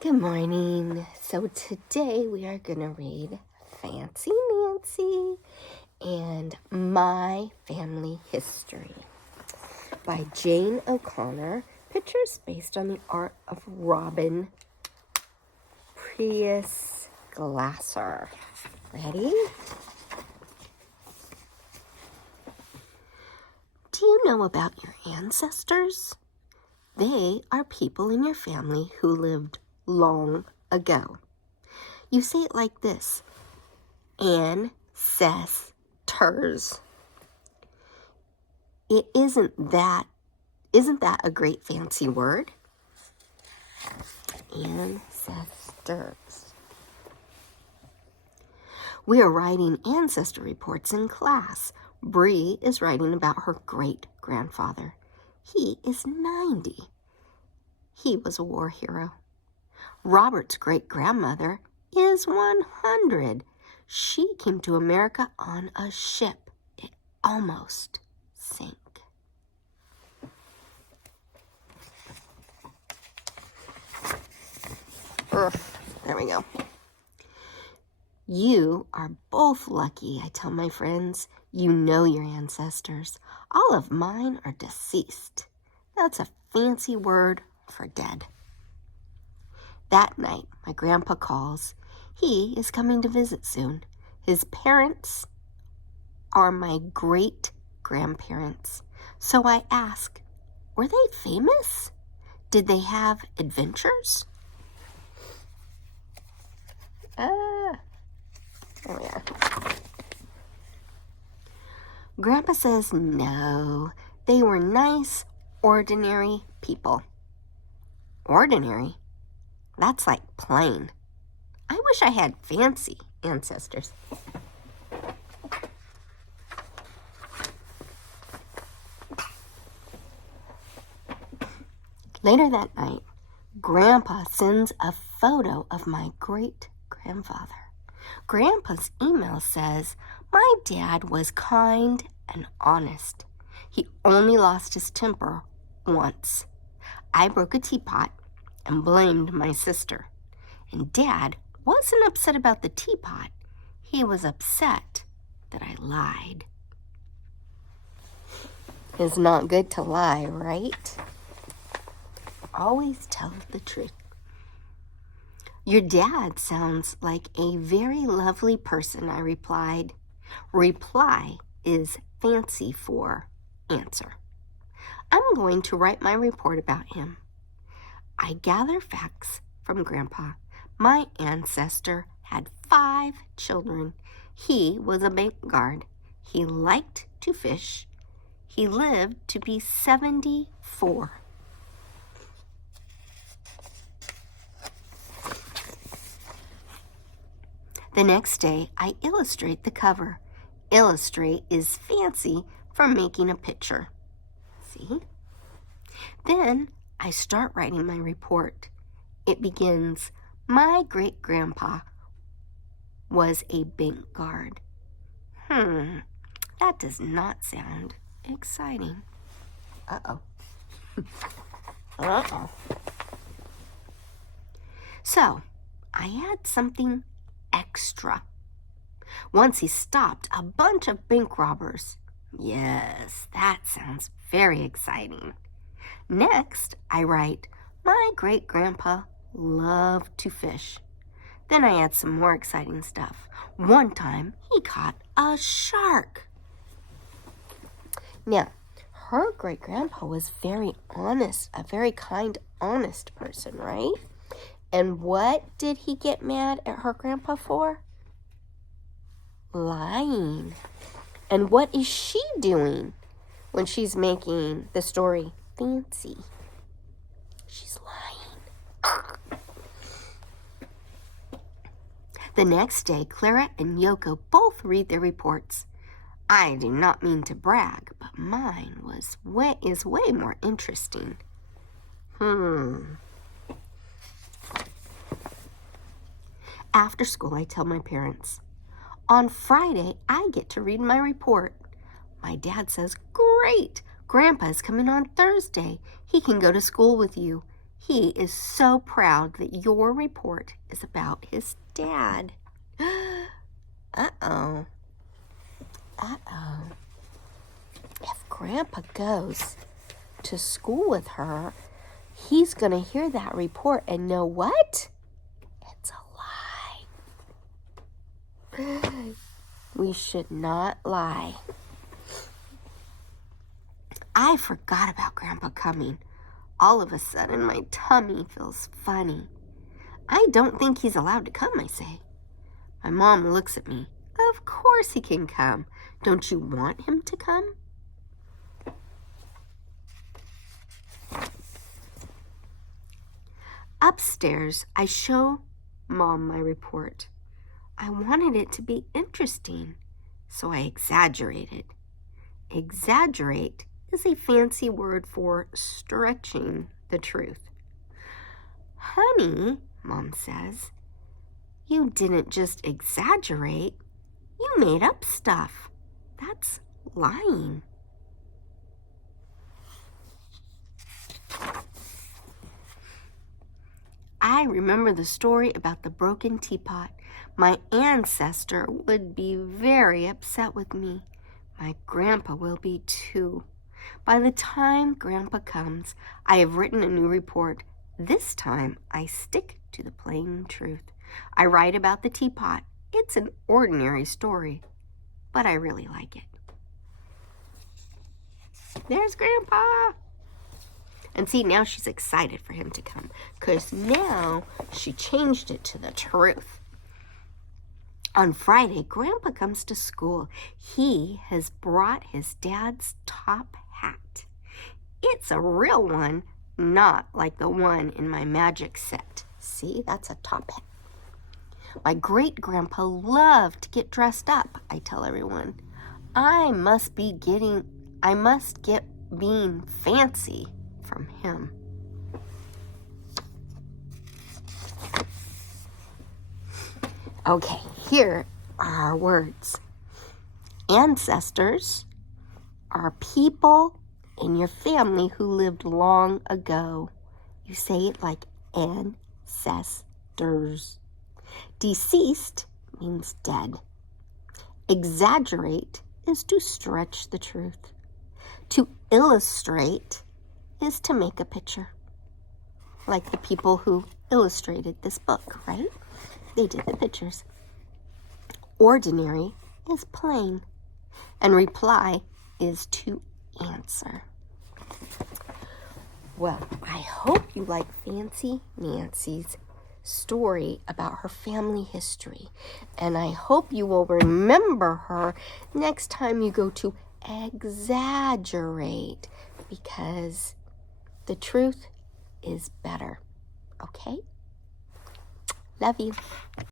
Good morning. So today we are going to read Fancy Nancy and My Family History by Jane O'Connor. Pictures based on the art of Robin Prius Glasser. Ready? Do you know about your ancestors? They are people in your family who lived long ago. You say it like this: ancestors. Isn't that a great fancy word? Ancestors. We are writing ancestor reports in class. Bree is writing about her great-grandfather. He is 90. He was a war hero. Robert's great-grandmother is 100. She came to America on a ship. It almost sank. There we go. You are both lucky, I tell my friends. You know your ancestors. All of mine are deceased. That's a fancy word for dead. That night, my grandpa calls. He is coming to visit soon. His parents are my great-grandparents. So I ask, were they famous? Did they have adventures? There we are. Grandpa says no. They were nice, ordinary people. Ordinary? That's like plain. I wish I had fancy ancestors. Later that night, Grandpa sends a photo of my great-grandfather. Grandpa's email says, my dad was kind and honest. He only lost his temper once. I broke a teapot and blamed my sister. And Dad wasn't upset about the teapot. He was upset that I lied. It's not good to lie, right? Always tell the truth. Your dad sounds like a very lovely person, I replied. Reply is fancy for answer. I'm going to write my report about him. I gather facts from Grandpa. My ancestor had 5 children. He was a bank guard. He liked to fish. He lived to be 74. The next day, I illustrate the cover. Illustrate is fancy for making a picture. See? Then I start writing my report. It begins, my great-grandpa was a bank guard. That does not sound exciting. Uh-oh. So, I add something extra. Once he stopped a bunch of bank robbers. Yes, that sounds very exciting. Next, I write, my great-grandpa loved to fish. Then I add some more exciting stuff. One time, he caught a shark. Now, her great-grandpa was very honest, a very kind, honest person, right? And what did he get mad at her grandpa for? Lying. And what is she doing when she's making the story fancy? She's lying. The next day, Clara and Yoko both read their reports. I do not mean to brag, but mine is way more interesting. After school, I tell my parents, on Friday, I get to read my report. My dad says, great, Grandpa's coming on Thursday. He can go to school with you. He is so proud that your report is about his dad. Uh-oh. Uh-oh. If Grandpa goes to school with her, he's going to hear that report and know what? It's a lie. We should not lie. I forgot about Grandpa coming. All of a sudden, my tummy feels funny. I don't think he's allowed to come, I say. My mom looks at me. Of course he can come. Don't you want him to come? Upstairs, I show Mom my report. I wanted it to be interesting, so I exaggerated. Exaggerate is a fancy word for stretching the truth. Honey, Mom says, you didn't just exaggerate, you made up stuff. That's lying. I remember the story about the broken teapot. My ancestor would be very upset with me. My grandpa will be too. By the time Grandpa comes, I have written a new report. This time, I stick to the plain truth. I write about the teapot. It's an ordinary story, but I really like it. There's Grandpa. And see, now she's excited for him to come, because now she changed it to the truth. On Friday, Grandpa comes to school. He has brought his dad's top hat. It's a real one, not like the one in my magic set. See, that's a top hat. My great-grandpa loved to get dressed up, I tell everyone. I must get being fancy from him. Okay, here are our words. Ancestors are people in your family who lived long ago. You say it like ancestors. Deceased means dead. Exaggerate is to stretch the truth. To illustrate is to make a picture. Like the people who illustrated this book, right? They did the pictures. Ordinary is plain, and reply is to answer. Well, I hope you like Fancy Nancy's story about her family history, and I hope you will remember her next time you go to exaggerate, because the truth is better. Okay? Love you.